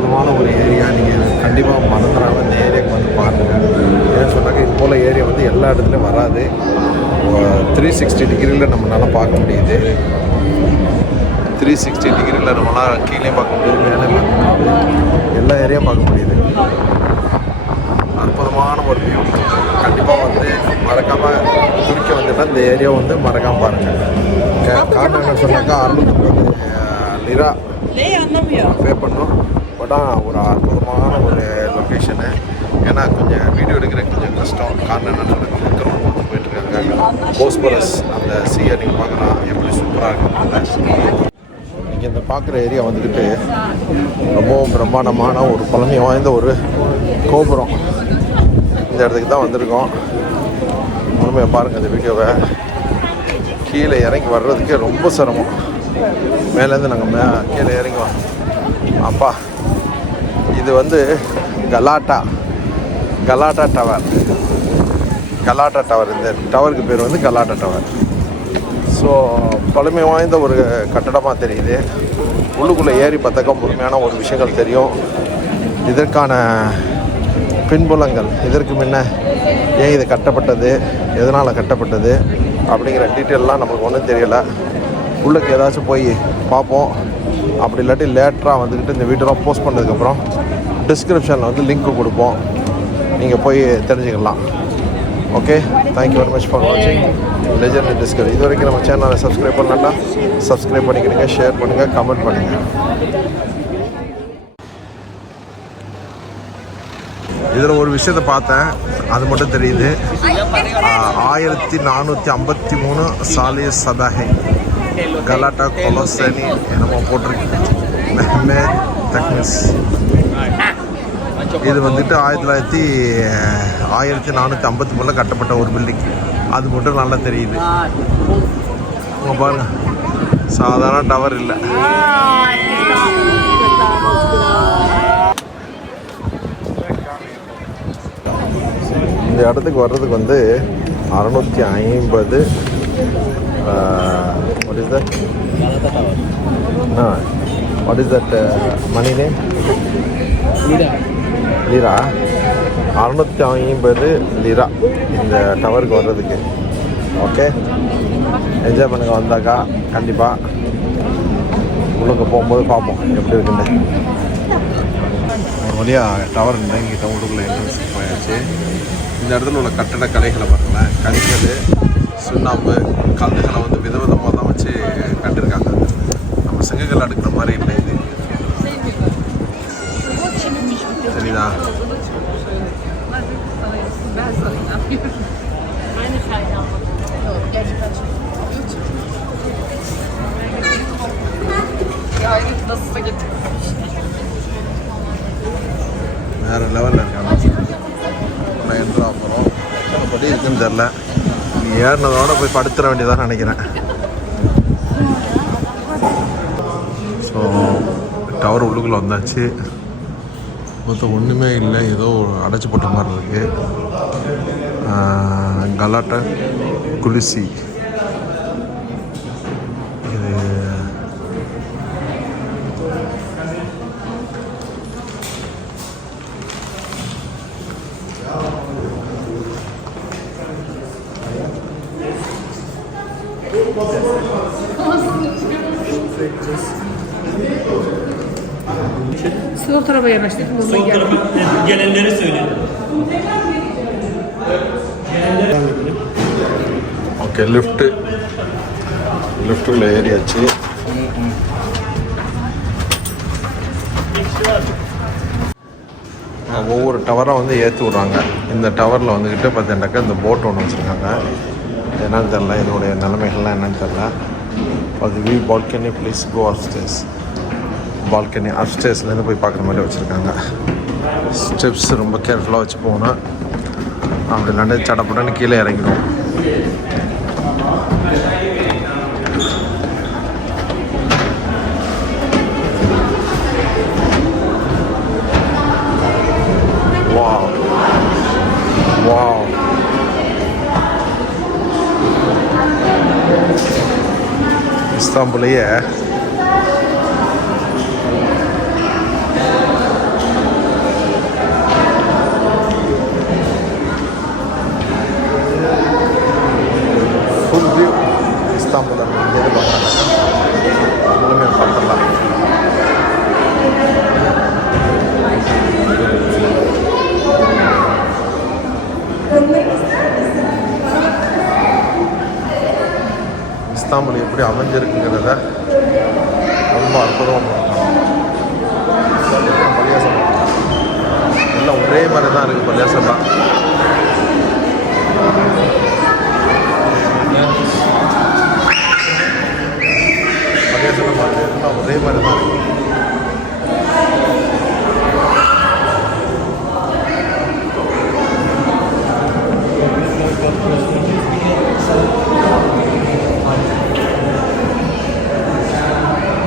அற்புதமான ஒரு ஏரியா. நீங்கள் கண்டிப்பாக மறந்துடாமல் இந்த ஏரியாவுக்கு வந்து பாருங்கள். ஏன்னு சொன்னாக்க இது போல் ஏரியா வந்து எல்லா இடத்துலையும் வராது. 360 டிகிரியில் நம்மளால் பார்க்க முடியுது. 360 டிகிரியில் நம்மளால் கீழே பார்க்க முடியுது, மேலே பார்க்க முடியுது, எல்லா ஏரியாவும் பார்க்க முடியுது. அற்புதமான ஒரு வியூ. கண்டிப்பாக வந்து மறக்காமல் துருக்கி வந்துட்டால் இந்த ஏரியா வந்து மறக்காமல் பாருங்கள். காரணம் என்ன சொன்னாக்கா 650 லிரா பே பண்ணோம். பட் ஒரு அற்புதமான ஒரு லொக்கேஷனு. ஏன்னா கொஞ்சம் வீடியோ எடுக்கிற கொஞ்சம் கஷ்டம். காரணம் என்ன சொன்னாக்க போயிட்டுருக்காங்க. போஸ்பரஸ் அந்த சீயை நீங்கள் பார்க்கலாம், எப்படி சூப்பராக இருக்குன்னு. இங்கே இந்த பார்க்குற ஏரியா வந்துக்கிட்டு ரொம்பவும் பிரம்மாண்டமான ஒரு பழமை வாய்ந்த ஒரு கோபுரம். இந்த இடத்துக்கு தான் வந்திருக்கோம். முழுமையை பாருங்கள் இந்த வீடியோவை. கீழே இறங்கி வர்றதுக்கே ரொம்ப சிரமம். மேலேருந்து நாங்கள் கீழே இறங்கி வரோம். அப்பா, இது வந்து கலாட்டா டவர். கலாட்டா டவர், இந்த டவருக்கு பேர் வந்து கலாட்டா டவர். ஸோ பழமை வாய்ந்த ஒரு கட்டடமாக தெரியுது. உள்ளுக்குள்ளே ஏறி பார்த்தாக்கா முழுமையான ஒரு விஷயங்கள் தெரியும். இதற்கான பின்புலங்கள், இதற்கு முன்ன ஏன் இது கட்டப்பட்டது, எதனால் கட்டப்பட்டது அப்படிங்கிற டீட்டெயிலெலாம் நமக்கு ஒன்றும் தெரியலை. உள்ளுக்கு ஏதாச்சும் போய் பார்ப்போம். அப்படி இல்லாட்டி லேட்டராக வந்துக்கிட்டு இந்த வீடியோலாம் போஸ்ட் பண்ணதுக்கப்புறம் டிஸ்கிரிப்ஷனில் வந்து லிங்க்கு கொடுப்போம், நீங்கள் போய் தெரிஞ்சுக்கலாம். Okay, thank you very much for வாட்சிங் லெஜெண்ட் டிஸ்கவரி. இது வரைக்கும் நம்ம சேனலை சப்ஸ்கிரைப் பண்ணலாம்னா சப்ஸ்கிரைப் பண்ணிக்கிறீங்க, ஷேர் பண்ணுங்கள், கமெண்ட் பண்ணுங்கள். இதில் ஒரு விஷயத்தை பார்த்தேன், அது மட்டும் தெரியுது. 1453 சாலிய சதாஹை கலாட்டா கொலோசனி என்னமோ போட்டிருக்கு. மெஹமேத் தக்னிஸ். இது வந்துட்டு 1453 கட்டப்பட்ட ஒரு பில்டிங். அது மட்டும் நல்லா தெரியுது. உங்க பாருங்க, சாதாரண டவர் இல்லை. இந்த இடத்துக்கு வர்றதுக்கு வந்து 650 what is that? What is that money name? Lira. 650 lira இந்த டவருக்கு வர்றதுக்கு. ஓகே, என்ஜாய் பண்ணுங்கள். வந்தாக்கா கண்டிப்பாக உள்ளுக்கு போகும்போது பார்ப்போம் எப்படி இருக்குன்னு. ஒரு வழியாக டவர் இறங்கிட்ட உள்ளுக்குள்ளே என்ட்ரன்ஸ் போயாச்சு. இந்த இடத்துல உள்ள கட்டட கலைகளை பாருங்களேன். கரிக்கல், சுண்ணாம்பு, கல்லுகளை வந்து விதவிதமாக தான் வச்சு கட்டிருக்காங்க. நம்ம செங்கல் அடுக்கிற மாதிரி இல்லை இது. சரிதா? வேறு லெவலில் இருக்காங்க. என்ட்ரு ஆகிறோம். எப்படி இருக்குன்னு தெரில. ஏறினதோட போய் படுத்துற வேண்டியதான் நினைக்கிறேன். ஸோ டவர் உள்ளுக்குள்ளே வந்தாச்சு. மொத்தம் ஒன்றுமே இல்லை, ஏதோ அடைச்சி போட்ட மாதிரி இருக்குது. கலாட்டா குலிசி. இது Sol tarafa yanaştık. Sol tarafa gelenleri söyle. Okay, லிஃப்ட்டுக்குள்ளே ஏறியாச்சு. ஒவ்வொரு டவராக வந்து ஏற்றி விட்றாங்க. இந்த டவரில் வந்துக்கிட்டு பார்த்தீங்கன்னாக்கா இந்த போட் ஒன்று வச்சுருக்காங்க. என்னன்னு தெரில, இதோடைய நிலைமைகள்லாம் என்னன்னு தெரில. அது view balcony, please go upstairs. Balcony அப்ஸ்டேர்ஸ்லேருந்து போய் பார்க்குற மாதிரி வச்சுருக்காங்க. ஸ்டெப்ஸ் ரொம்ப கேர்ஃபுல்லாக வச்சு போகணும். அப்படி இல்லாண்டு சடப்படன்னு கீழே இறங்கிடும். வாவ், இஸ்தாம்புல்லையே எப்படி அமைஞ்சிருக்குங்கிறத ரொம்ப அற்புதமாக பள்ளியாசம் எல்லாம் ஒரே மாதிரி தான் இருக்குது. பள்ளியாசம்லாம் பள்ளியாசம் மாதிரி எல்லாம் ஒரே மாதிரி தான் இருக்குது.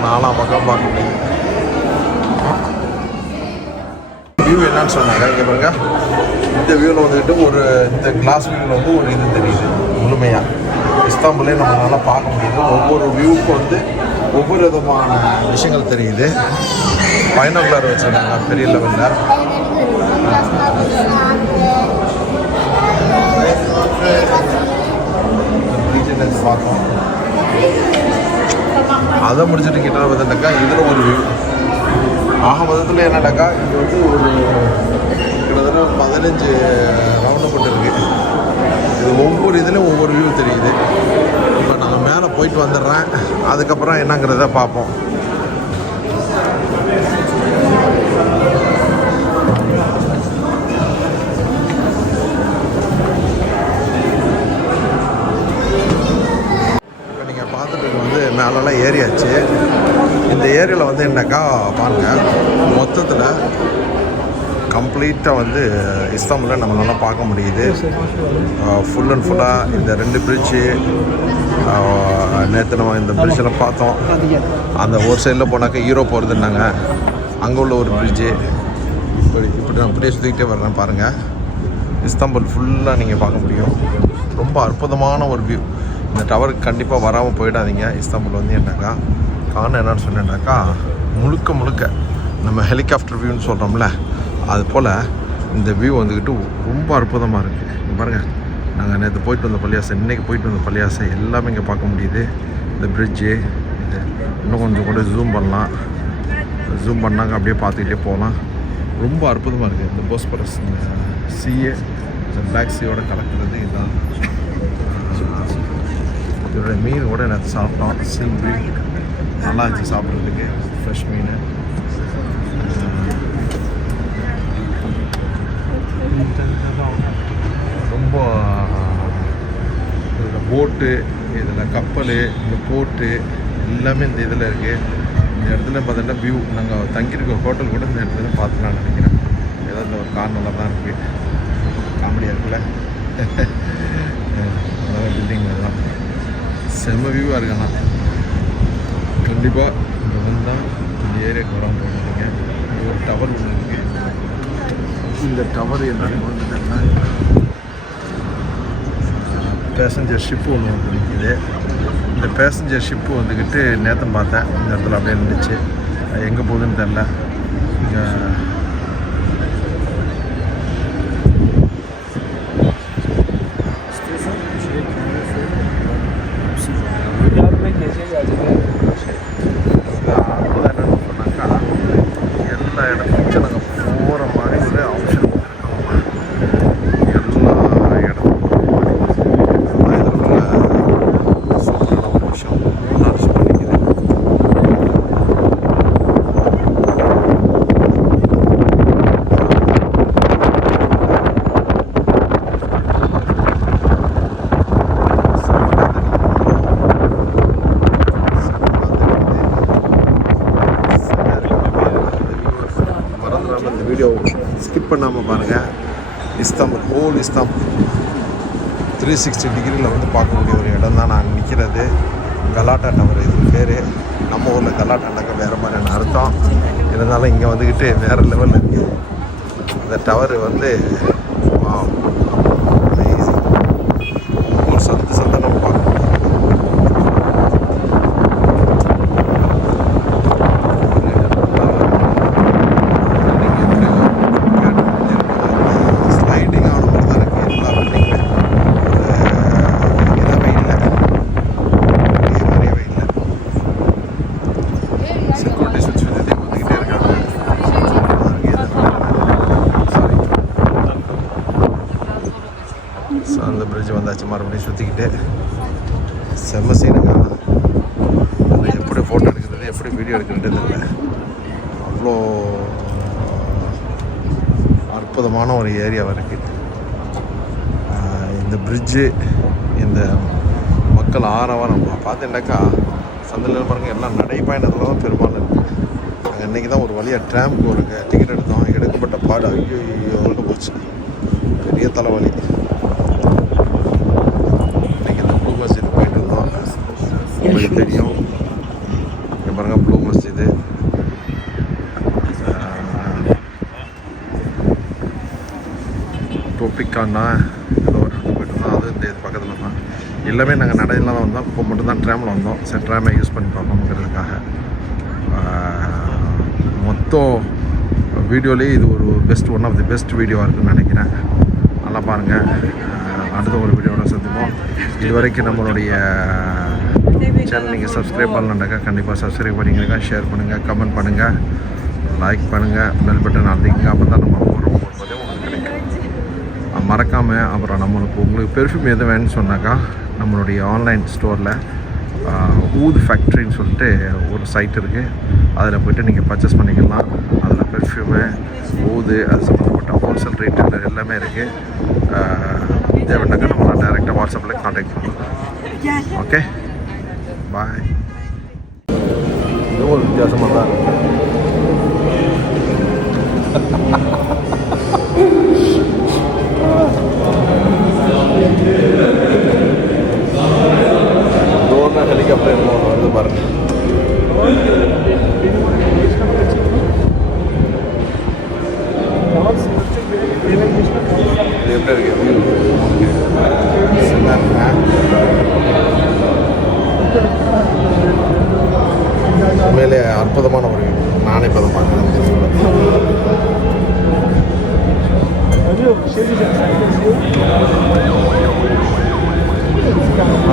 நாலாம் பக்கம் பார்க்க முடியும். வியூ என்னன்னு சொன்னாங்க இங்கே பாருங்க. இந்த வியூவில் வந்துக்கிட்டு இந்த கிளாஸ் வியூவில் வந்து ஒரு இது தெரியுது முழுமையாக. இஸ்தாம்புல்லே நம்மளால பார்க்க முடியுது. ஒவ்வொரு வியூவுக்கும் வந்து ஒவ்வொரு விதமான விஷயங்கள் தெரியுது. பைனாகுலர் வச்சுருக்காங்க பெரிய லெவலில். பார்த்தோம். அதை முடிச்சுட்டு கிட்ட பார்த்தீங்கன்னாக்கா இதில் ஒரு வியூ. ஆக மொத்தத்தில் என்னன்னாக்கா இது வந்து ஒரு கிட்டத்தட்ட 15 ரவுண்டு போட்டு இருக்குது. இது ஒவ்வொரு இதுலேயும் ஒவ்வொரு வியூ தெரியுது. இப்போ நாங்கள் மேலே போயிட்டு வந்துடுறேன். அதுக்கப்புறம் என்னங்கிறத பார்ப்போம். இப்போ நீங்கள் பார்த்துட்டு வந்து மேலெல்லாம் ஏரியாச்சு. இந்த ஏரியாவில் வந்து என்னக்கா பாருங்கள், மொத்தத்தில் கம்ப்ளீட்டாக வந்து இஸ்தாம்புல்ல நம்ம நல்லா பார்க்க முடியுது. ஃபுல் அண்ட் ஃபுல்லாக இந்த 2 பிரிட்ஜு. நேற்று நம்ம இந்த பிரிட்ஜெல்லாம் பார்த்தோம். அந்த ஒரு சைடில் போனாக்கா யூரோப் வருதுன்னாங்க. அங்கே உள்ள ஒரு பிரிட்ஜு. இப்படி நான் அப்படியே சுற்றிக்கிட்டே வர்றேன் பாருங்கள். இஸ்தாம்புல் ஃபுல்லாக நீங்கள் பார்க்க முடியும். ரொம்ப அற்புதமான ஒரு வியூ. இந்த டவருக்கு கண்டிப்பாக வராமல் போயிடாதீங்க. இஸ்தாம்புல் வந்து என்னக்கா காரணம் என்னன்னு சொன்னேன்னாக்கா முழுக்க நம்ம ஹெலிகாப்டர் வியூன்னு சொல்கிறோம்ல, அது போல் இந்த வியூ வந்துக்கிட்டு ரொம்ப அற்புதமாக இருக்குது. இங்கே பாருங்கள், நாங்கள் நேற்று போயிட்டு வந்த பள்ளியாசை, இன்றைக்கி போயிட்டு வந்த பள்ளியாசை எல்லாமே இங்கே பார்க்க முடியுது. இந்த பிரிட்ஜு இது இன்னும் கொஞ்சம் கூட ஜூம் பண்ணலாம். ஜூம் பண்ணாங்க அப்படியே பார்த்துக்கிட்டே போகலாம். ரொம்ப அற்புதமாக இருக்குது. இந்த போஸ்பரஸ் இந்த சீயை இந்த பிளாக் சீயோட கலக்கிறது இதுதான். இதோட மீன் கூட நேற்று சாப்பிட்டோம். சீ மீன் நல்லா இருந்துச்சு சாப்பிட்றதுக்கு. ஃப்ரெஷ் மீன். ரொம்ப இதில் போட்டு, இதில் கப்பல், இந்த போட்டு எல்லாமே இந்த இதில் இருக்குது. இந்த இடத்துல பார்த்தீங்கன்னா வியூ, நாங்கள் தங்கியிருக்க ஹோட்டல் கூட இந்த இடத்துல பார்த்துக்கலாம்னு நினைக்கிறேன். ஏதோ இந்த ஒரு கார்னரில் தான் இருக்குது. காமெடியாக இருக்குல்ல. அதான் பில்டிங் தான் செம்ம வியூவாக இருக்குண்ணா. கண்டிப்பாக இங்கே வந்தால் இந்த ஏரியாவுக்கு வராமல் போயிருந்தீங்க. இங்கே ஒரு டவர் ஒன்று இருக்குது. இந்த டவர் என்னன்னு வந்துட்டேன்னா பேசஞ்சர் ஷிப்பு ஒன்று வந்து நிற்கிது. இந்த பேசஞ்சர் ஷிப்பு வந்துக்கிட்டு நேற்று பார்த்தேன். இந்த இடத்துல அப்படியே இருந்துச்சு. எங்கே போகுதுன்னு தெரில. இங்கே எல்லா இடத்துக்கும் நாங்கள் போகிற மாதிரி ஒரு ஆப்ஷன் எல்லா இடத்துக்கும் சூப்பரான ஒரு விஷயம். நல்லா பண்ணிக்குது. இந்த வீடியோ ஸ்கிப் பண்ணாமல் பாருங்கள். இஸ்தாம்புல், ஹோல் இஸ்தாம்புல் 360 டிகிரியில் வந்து பார்க்கக்கூடிய ஒரு இடம் தான் நான் நிற்கிறது. கலாட்டா டவர் இது பேர். நம்ம ஊரில் கலாட்டாண்டாக்க வேறு மாதிரியான அர்த்தம். இருந்தாலும் இங்கே வந்துக்கிட்டு வேறு லெவலில் இருக்குது. இந்த டவர் வந்து ஒரு சந்தை நம்ம பார்க்கணும். அந்த பிரிட்ஜ் வந்தாச்சு. மறுபடியும் சுற்றிக்கிட்டு செம்ம சீனுங்க. ஃபோட்டோ எடுக்கிறது எப்படி வீடியோ எடுக்கிறது தெரியல. அவ்வளோ அற்புதமான ஒரு ஏரியாவாக இருக்குது. இந்த பிரிட்ஜு, இந்த மக்கள் ஆரவாரம் பார்த்தீங்கன்னாக்கா சந்தில் பாருங்கள் எல்லாம் நடைப்பயணத்தில் தான் பெரும்பாலும் இருக்குது. நாங்கள் இன்றைக்கி தான் ஒரு வழியாக ட்ராமுக்கு ஒரு டிக்கெட் எடுத்தோம். எடுக்கப்பட்ட பாடு ஐயோ எவ்வளோ போச்சு, பெரிய தலைவலி. இன்றைக்கி இந்த ப்ளூ மஸ்ஜிது போயிட்டு இருந்தோம். உங்களுக்கு தெரியும், இங்கே பாருங்கள் ப்ளூ மஸ்ஜிது. டோப்பிக்கானா ஏதோ ஒரு இடத்துக்கு போயிட்டு இருந்தோம். அது இந்த பக்கத்தில் தான். எல்லாமே நாங்கள் நடையில் தான் வந்தோம். இப்போ மட்டும் தான் ட்ராமில் வந்தோம். சரி, ட்ராமை யூஸ் பண்ணி பார்ப்போங்கிறதுக்காக. மொத்தம் வீடியோலேயே இது ஒரு ஒன் ஆஃப் தி பெஸ்ட் வீடியோவாக இருக்குதுன்னு நினைக்கிறேன். நல்லா பாருங்கள். அடுத்த ஒரு வீடியோவோட சந்திப்போம். இது வரைக்கும் நம்மளுடைய சேனல் நீங்கள் சப்ஸ்கிரைப் பண்ணலன்னாக்கா கண்டிப்பாக சப்ஸ்கிரைப் பண்ணிக்கிறீங்க, ஷேர் பண்ணுங்கள், கமெண்ட் பண்ணுங்கள், லைக் பண்ணுங்கள், பெல் பட்டன் அழுத்திங்க. அப்போ தான் நம்ம போடுறோம் போடும்போதே உங்களுக்கு கிடைக்கும். மறக்காமல் அப்புறம் உங்களுக்கு பெர்ஃப்யூம் எது வேணும்னு சொன்னாக்கா நம்மளுடைய ஆன்லைன் ஸ்டோரில் ஊது ஃபேக்ட்ரின்னு சொல்லிட்டு ஒரு சைட் இருக்குது. அதில் போய்ட்டு நீங்கள் பர்ச்சேஸ் பண்ணிக்கலாம். அதில் பெர்ஃப்யூமு, ஊது, அது சம்மந்தப்பட்ட ஹோல்சேல் ரேட்டில் எல்லாமே இருக்குது. தேவைன்னாக்கா நம்மளை டைரெக்டாக வாட்ஸ்அப்பில் கான்டாக்ட் பண்ணலாம். ஓகே, பாய். இதுவும் ஒரு வித்தியாசமாக தான் இருக்குது. ஹெலிகாப்டர் என்ன வருது பாருங்க. இது எப்படி இருக்கு? உண்மையிலே அற்புதமான ஒரு நானே இப்போ தான் பார்க்குறேன்.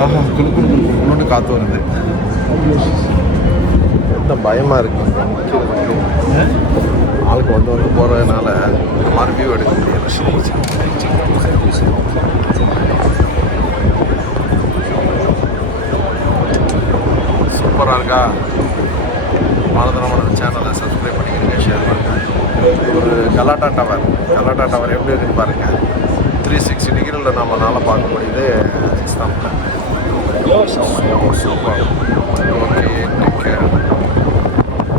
ஆஹா, குழுக்குன்னு காற்று வருது. எந்த பயமாக இருக்குது. ஆளுக்கு வந்து போகிறதுனால இந்த மாதிரி வியூ எடுக்க முடியல. சூப்பராக இருக்கா? மறந்துடாம சேனலை சப்ஸ்கிரைப் பண்ணிக்கிறீங்க, ஷேர் பண்ணுங்கள். ஒரு கலாட்டா டவர் எப்படி இருக்குன்னு பாருங்கள். 360 டிகிரியில் நம்மளால் பார்க்க முடியுது இஸ்தாம்புல். Super. Okay, take care.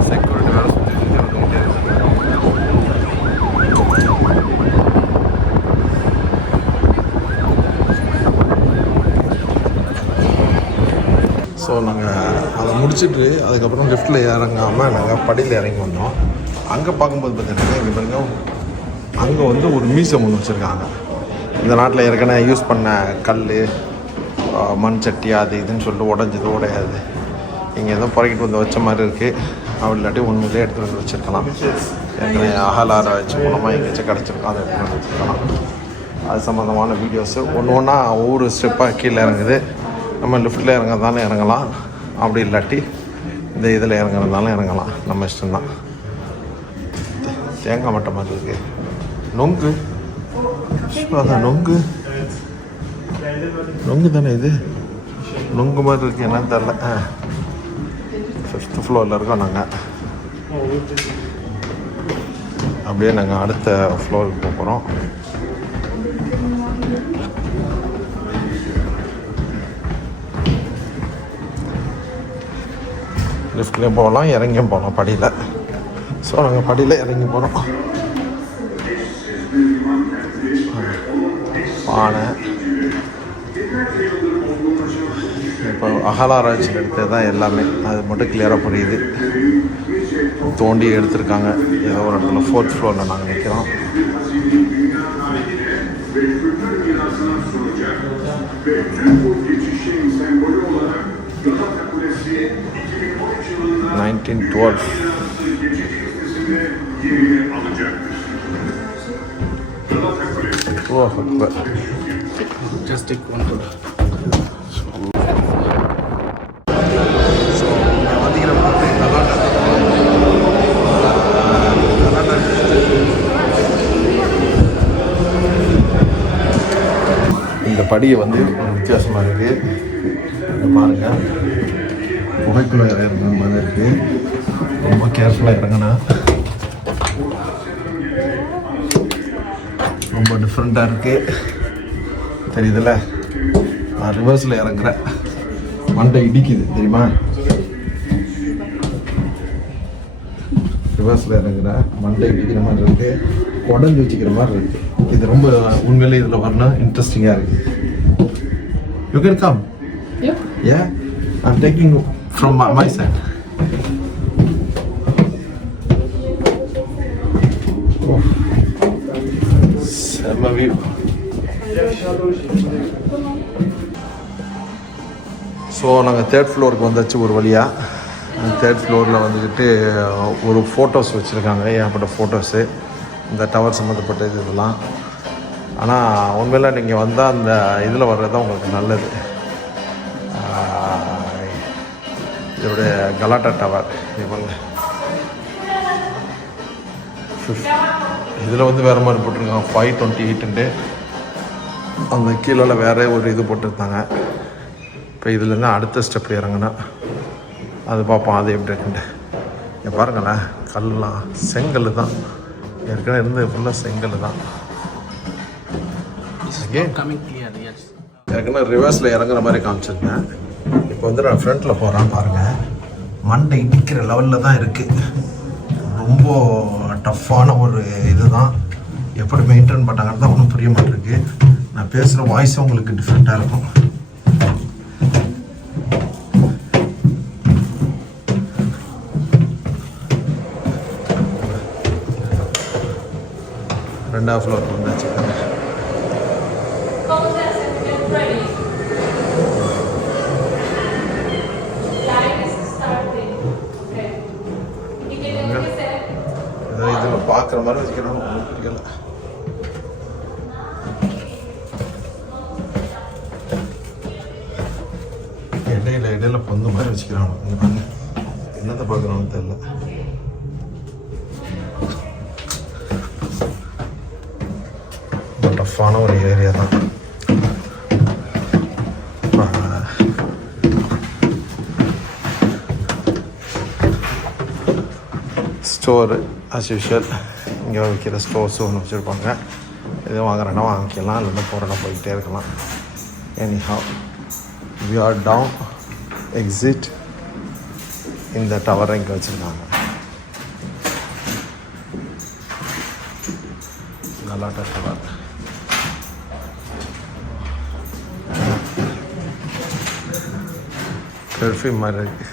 Security வேறு சுற்றி வந்துக்கிட்டே இருக்குது. ஸோ நாங்கள் அதை முடிச்சுட்டு அதுக்கப்புறம் லிஃப்ட்டில் இறங்காமல் நாங்கள் படியில் இறங்கி வந்தோம். அங்கே பார்க்கும்போது பார்த்தீங்கன்னா இங்கே பாருங்க, அங்கே வந்து ஒரு மியூசியம் ஒன்று வச்சுருக்காங்க. இந்த நாட்டில் ஏற்கனவே யூஸ் பண்ண கல், மண் சட்டி, அது இதுன்னு சொல்லிட்டு உடைஞ்சது உடையாது. இங்கே எதுவும் புறக்கிட்டு வந்து வச்ச மாதிரி இருக்குது. அப்படி இல்லாட்டி உண்மையிலே எடுத்துகிட்டு வந்து வச்சுருக்கலாம். ஏற்கனவே அகலார வச்சு மூலமாக எங்கேயாச்சும் கிடச்சிருக்கோம், அதை எடுத்துகிட்டு வந்து வச்சுருக்கலாம். அது சம்மந்தமான வீடியோஸு ஒன்று ஒன்றா ஒவ்வொரு ஸ்டெப்பாக கீழே இறங்குது. நம்ம லிஃப்ட்டில் இறங்குறதாலும் இறங்கலாம், அப்படி இல்லாட்டி இந்த இதில் இறங்குறதாலும் இறங்கலாம், நம்ம இஷ்டம்தான். தேங்காய் மட்டை மாதிரி இருக்குது. நொங்கு, அதான் நொங்கு தானே இது. நொங்கு மாதிரி இருக்குது, என்னன்னு தெரில. 5th ஃப்ளோரில் இருக்கோம் நாங்கள். அப்படியே நாங்கள் அடுத்த ஃப்ளோருக்கு போக போகிறோம். லிஃப்ட்லேயும் போகலாம், இறங்கியும் போகலாம் படியில். ஸோ நாங்கள் படியில் இறங்கி போகிறோம். பானை இப்போ அகலாராய்ச்சியில் எடுத்தது தான் எல்லாமே. அது மட்டும் கிளியராக புரியுது. தோண்டி எடுத்திருக்காங்க. ஏதோ ஒரு இடத்துல 4th ஃப்ளோரில் நாங்கள் நிற்கிறோம். Just take one photo. இந்த படியை வந்து ஒரு வித்தியாசமாக இருக்குது. பாருங்கள், குகைக்குள்ளே இறங்குற மாதிரி இருக்குது. ரொம்ப கேர்ஃபுல்லாக இறங்கினா ரொம்ப டிஃப்ரெண்ட்டாக இருக்குது. தெரியுதுல்ல, நான் ரிவர்ஸில் இறங்குறேன். மண்டை இடிக்குது தெரியுமா? ரிவர்ஸில் இறங்குறேன், மண்டை இடிக்கிற மாதிரி இருக்குது, உடஞ்சி வச்சுக்கிற மாதிரி இருக்குது. இது ரொம்ப உண்மையிலே இதில் வரணும் இன்ட்ரெஸ்டிங்காக இருக்குது. You can come. Yeah, I'm taking from my side. Oh. Sama view. So நாங்கள் 3rd ஃப்ளோருக்கு வந்தாச்சு ஒரு வழியாக. 3rd ஃப்ளோரில் வந்துக்கிட்டு ஒரு ஃபோட்டோஸ் வச்சுருக்காங்க, ஏகப்பட்ட ஃபோட்டோஸு இந்த டவர் சம்மந்தப்பட்ட இதெல்லாம். ஆனால் உண்மையில் நீங்கள் வந்தால் அந்த இதில் வர்றது தான் உங்களுக்கு நல்லது. இதோடைய கலாட்டா டவர் இவங்க இதில் வந்து வேறு மாதிரி போட்டிருக்காங்க 528. அந்த கீழே வேறு ஒரு இது போட்டிருந்தாங்க. இப்போ இதுலேருந்து அடுத்த ஸ்டெப் இறங்கினா அது பார்ப்போம், அது எப்படி இருக்குன்ட்டு. இங்கே பாருங்களேன், கல்லாம் செங்கல் தான், ஏற்கனவே இருந்து ஃபுல்லாக செங்கல் தான். ஏற்கனவே ரிவர்ஸில் இறங்குற மாதிரி காமிச்சிருந்தேன். இப்போ வந்து நான் ஃப்ரண்ட்டில் போகிறேன் பாருங்கள். மண்டை இடிக்கிற லெவலில் தான் இருக்குது. ரொம்ப டஃப்பான ஒரு இது தான். எப்படி மெயின்டைன் பண்ணாங்கன்னு தான் ஒன்றும் புரிய மாட்டேருக்கு. நான் பேசுகிற வாய்ஸும் உங்களுக்கு டிஃப்ரெண்ட்டாக இருக்கும். ரெண்டாவது ஃப்ளோருக்கு வந்தாச்சு. இதில் பார்க்குற மாதிரி வச்சுக்கணும், ஒன்றும் புரியல. இடையில பொந்த மாதிரி வச்சுக்கிறானோ, என்னத்தை பார்க்குறான்னு தெரியல. டஃப்பான ஒரு ஏரியா தான். ஸ்டோரு ஆஸ் யூஷுவல் இங்கே வைக்கிற ஸ்டோர்ஸ் ஒன்று வச்சுருப்பாங்க. எதுவும் வாங்குறேன்னா வாங்கிக்கலாம், இல்லைன்னா போகிறேன்னா போய்கிட்டே இருக்கலாம். Anyhow we are down exit. இந்த டவரை இங்கே வச்சுருக்காங்க, கலாட்டா டவர். பெர்ஃப்யூம் மாதிரி இருக்குது.